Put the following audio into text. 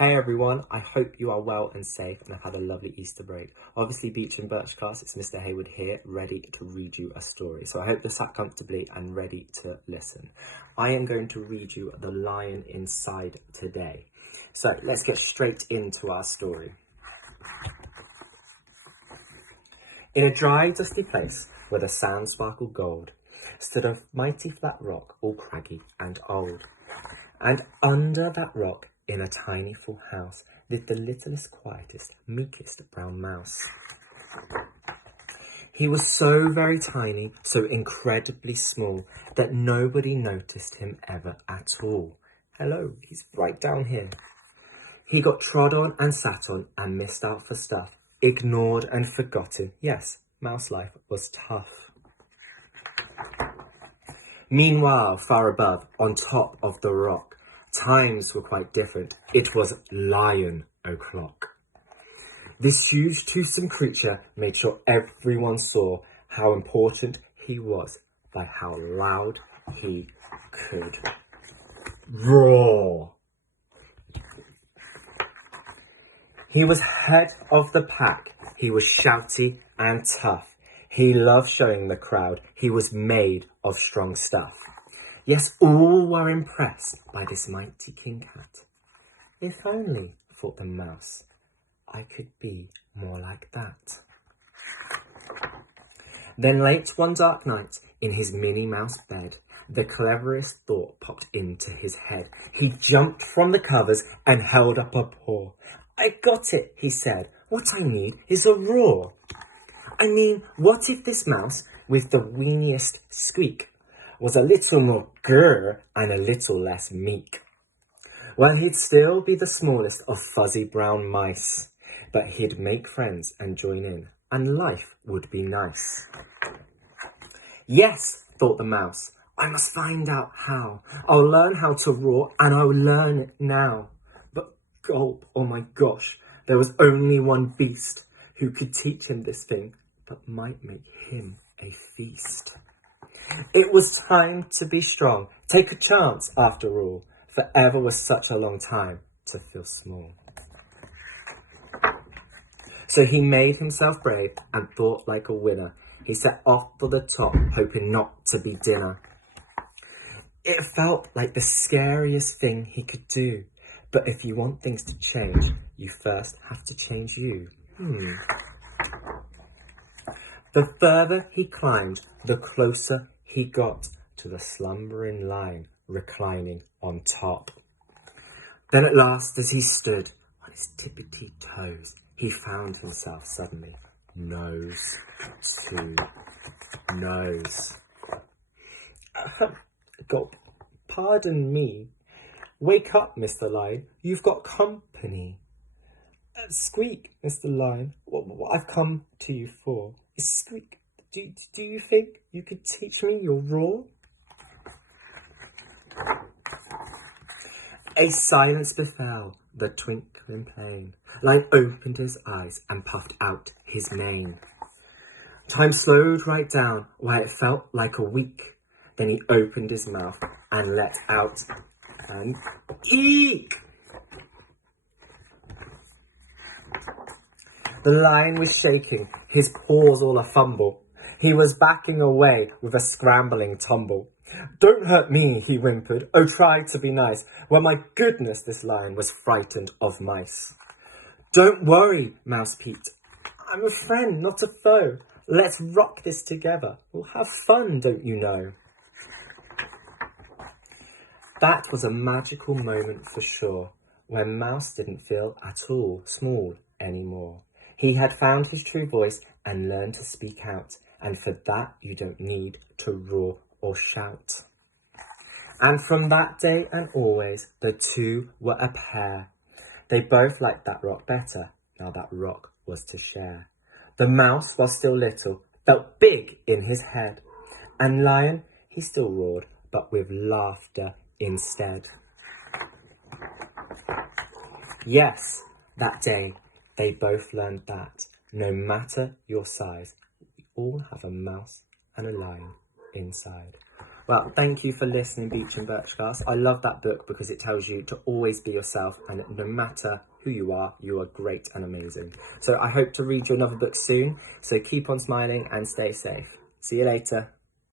Hey everyone, I hope you are well and safe and have had a lovely Easter break. Obviously Beach and Birch class, it's Mr Hayward here, ready to read you a story. So I hope you're sat comfortably and ready to listen. I am going to read you The Lion Inside today. So let's get straight into our story. In a dry, dusty place where the sand sparkled gold, stood a mighty flat rock, all craggy and old. And under that rock, in a tiny full house, lived the littlest, quietest, meekest brown mouse. He was so very tiny, so incredibly small, that nobody noticed him ever at all. Hello, he's right down here. He got trod on and sat on and missed out for stuff, ignored and forgotten. Yes, mouse life was tough. Meanwhile, far above, on top of the rock, times were quite different. It was Lion o'clock. This huge, toothsome creature made sure everyone saw how important he was by how loud he could roar. He was head of the pack. He was shouty and tough. He loved showing the crowd he was made of strong stuff. Yes, all were impressed by this mighty king cat. If only, thought the mouse, I could be more like that. Then late one dark night, in his Minnie Mouse bed, the cleverest thought popped into his head. He jumped from the covers and held up a paw. I got it, he said. What I need is a roar. I mean, what if this mouse, with the weeniest squeak, was a little more grrr and a little less meek? Well, he'd still be the smallest of fuzzy brown mice, but he'd make friends and join in, and life would be nice. Yes, thought the mouse, I must find out how. I'll learn how to roar, and I'll learn it now. But gulp, oh my gosh, there was only one beast who could teach him this thing that might make him a feast. It was time to be strong. Take a chance, after all. Forever was such a long time to feel small. So he made himself brave and thought like a winner. He set off for the top, hoping not to be dinner. It felt like the scariest thing he could do. But if you want things to change, you first have to change you. The further he climbed, the closer he got to the slumbering lion reclining on top. Then at last, as he stood on his tippity toes, he found himself suddenly nose to nose. God, pardon me. Wake up, Mr. Lion. You've got company. Squeak, Mr. Lion. What I've come to you for is Squeak. Do you think you could teach me your roar? A silence befell the twinkling plain. Lion opened his eyes and puffed out his mane. Time slowed right down while it felt like a week. Then he opened his mouth and let out an eek. The lion was shaking, his paws all a fumble. He was backing away with a scrambling tumble. Don't hurt me, he whimpered. Oh, try to be nice. Well, my goodness, this lion was frightened of mice. Don't worry, Mouse Pete. I'm a friend, not a foe. Let's rock this together. We'll have fun, don't you know? That was a magical moment for sure, when Mouse didn't feel at all small anymore. He had found his true voice and learned to speak out, and for that you don't need to roar or shout. And from that day and always, the two were a pair. They both liked that rock better, now that rock was to share. The mouse, while still little, felt big in his head, and Lion, he still roared, but with laughter instead. Yes, that day, they both learned that no matter your size, we all have a mouse and a lion inside. Well, thank you for listening, Beach and Birchcast. I love that book because it tells you to always be yourself, and no matter who you are great and amazing. So I hope to read you another book soon. So keep on smiling and stay safe. See you later.